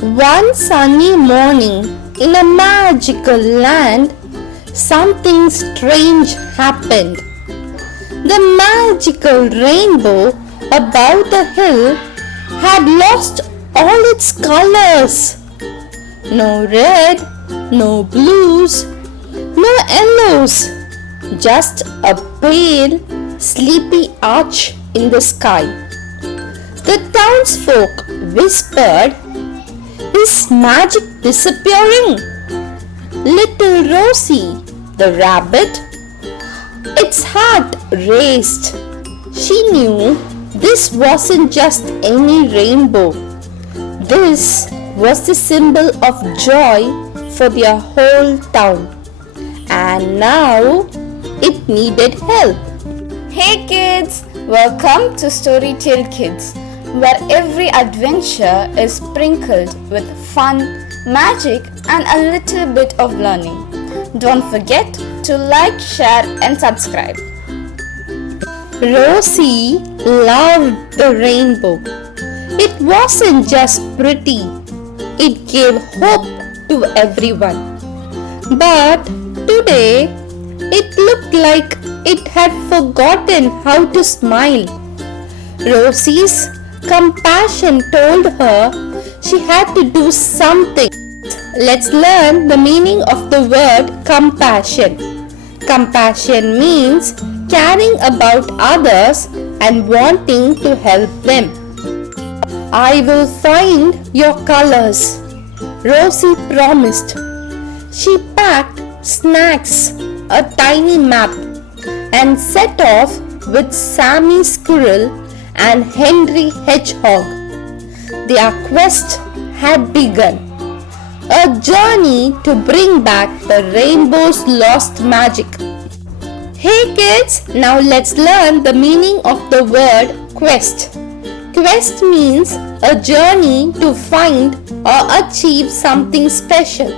One sunny morning in a magical land, something strange happened. The magical rainbow above the hill had lost all its colors. No red, no blues, no yellows, just a pale, sleepy arch in the sky. The townsfolk whispered, "Is magic disappearing?" Little Rosie, the rabbit, its heart raced. She knew this wasn't just any rainbow. This was the symbol of joy for their whole town. And now it needed help. Hey kids, welcome to Storytale Kids, where every adventure is sprinkled with fun, magic and a little bit of learning. Don't forget to like, share and subscribe. Rosie loved the rainbow. It wasn't just pretty, it gave hope to everyone. But today, it looked like it had forgotten how to smile. Rosie's compassion told her she had to do something. Let's learn the meaning of the word compassion. Compassion means caring about others and wanting to help them. I will find your colors, Rosie promised. She packed snacks, a tiny map, and set off with Sammy Squirrel and Henry Hedgehog. Their quest had begun, a journey to bring back the rainbow's lost magic. Hey kids, now let's learn the meaning of the word quest. Quest means a journey to find or achieve something special.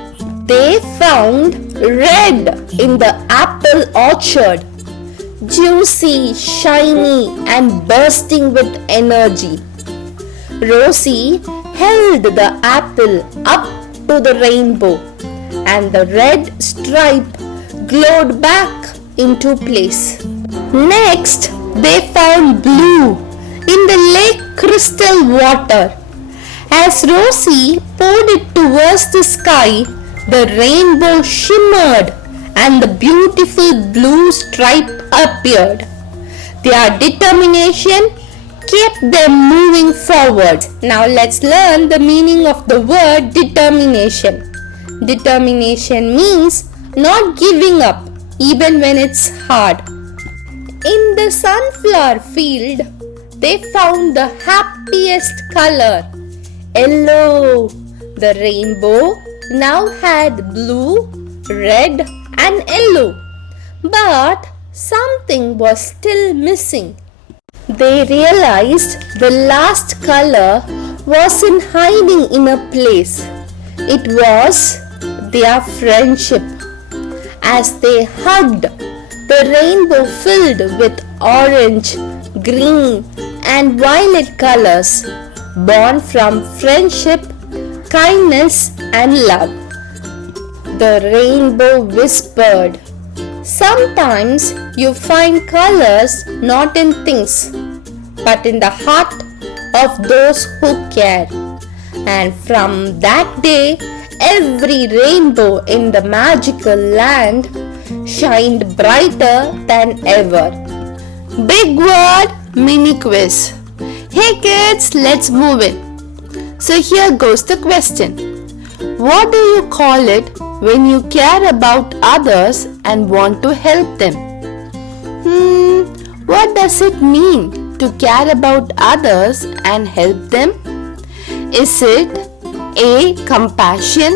They found red in the apple orchard, juicy, shiny and bursting with energy. Rosie held the apple up to the rainbow and the red stripe glowed back into place. Next, they found blue in the lake crystal water. As Rosie poured it towards the sky, the rainbow shimmered and the beautiful blue stripe appeared. Their determination kept them moving forward. Now let's learn the meaning of the word determination. Determination means not giving up even when it's hard. In the sunflower field, they found the happiest color, yellow. The rainbow now had blue, red and yellow. But something was still missing. They realized the last color wasn't hiding in a place. It was their friendship. As they hugged, the rainbow filled with orange, green and violet colors, born from friendship, kindness and love. The rainbow whispered, "Sometimes you find colors not in things, but in the heart of those who care." And from that day, every rainbow in the magical land shined brighter than ever. Big word, mini quiz. Hey kids, let's move it. So here goes the question. What do you call it when you care about others and want to help them? What does it mean to care about others and help them? Is it A. Compassion,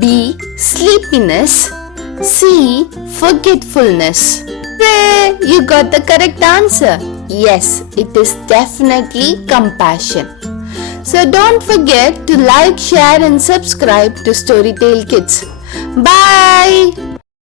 B. Sleepiness, C. Forgetfulness? Hey, you got the correct answer. Yes, it is definitely compassion. So don't forget to like, share and subscribe to Storytale Kids. Bye!